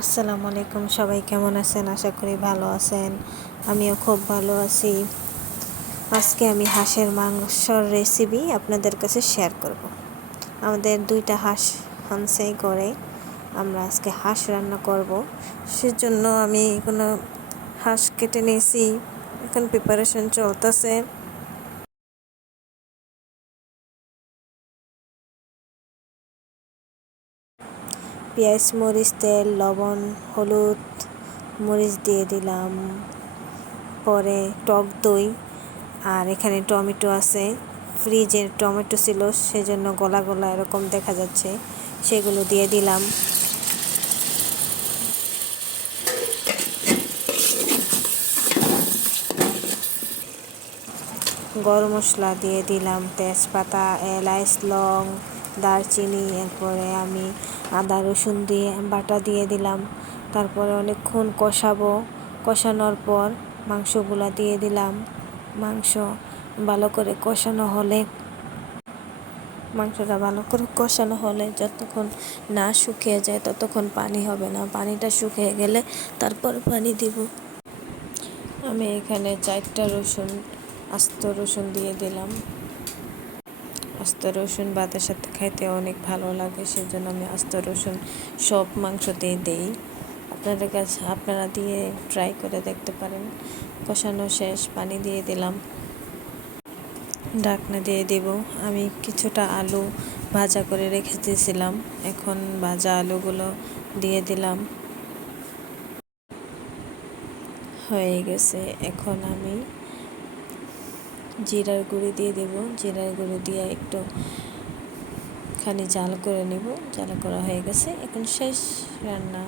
আসসালামু আলাইকুম, সবাই কেমন আছেন? আশা করি ভালো আছেন। আমিও খুব ভালো আছি। আজকে আমি হাঁসের মাংসর রেসিপি আপনাদের কাছে শেয়ার করব। আমাদের 2টা হাঁস আনছে করে, আমরা আজকে হাঁস রান্না করব। সেজন্য আমি কোনো হাঁস কেটে নিয়েছি, এখন প্রিপারেশন চলতেছে। পেঁয়াজ, মরিচ, তেল, লবণ, হলুদ, মরিচ দিয়ে দিলাম। পরে টক দই, আর এখানে টমেটো আছে। ফ্রিজের টমেটো ছিল, সেজন্য গলা গলা এরকম দেখা যাচ্ছে, সেগুলো দিয়ে দিলাম। গরম মশলা দিয়ে দিলাম, তেজপাতা, এলাচ, লং, দারচিনি। এরপরে আমি আদা রসুন দিয়ে বাটা দিয়ে দিলাম। তারপরে অনেকক্ষণ কষানোর পর মাংসগুলা দিয়ে দিলাম। মাংস ভালো করে কষানো হলে যতক্ষণ না শুকিয়ে যায় ততক্ষণ পানি হবে না। পানিটা শুকিয়ে গেলে তারপর পানি দিব। আমি এখানে 4টা আস্ত রসুন দিয়ে দিলাম। আস্ত রসুন ভাতের সাথে খাইতে অনেক ভালো লাগে, সেজন্য আমি আস্ত রসুন সব মাংসতেই দেই। আপনারা দিয়ে ট্রাই করে দেখতে পারেন। কষানো শেষ, পানি দিয়ে দিলাম, ঢাকনা দিয়ে দেব। আমি কিছুটা আলু ভাজা করে রেখে দিয়েছিলাম, এখন ভাজা আলুগুলো দিয়ে দিলাম। হয়ে গেছে। এখন আমি জিরার গুঁড়ি দিয়ে দেব। জিরার গুঁড়ি দিয়ে একটু খানি জাল করে নেব। জাল করা হয়ে গেছে, এখন শেষ রান্না।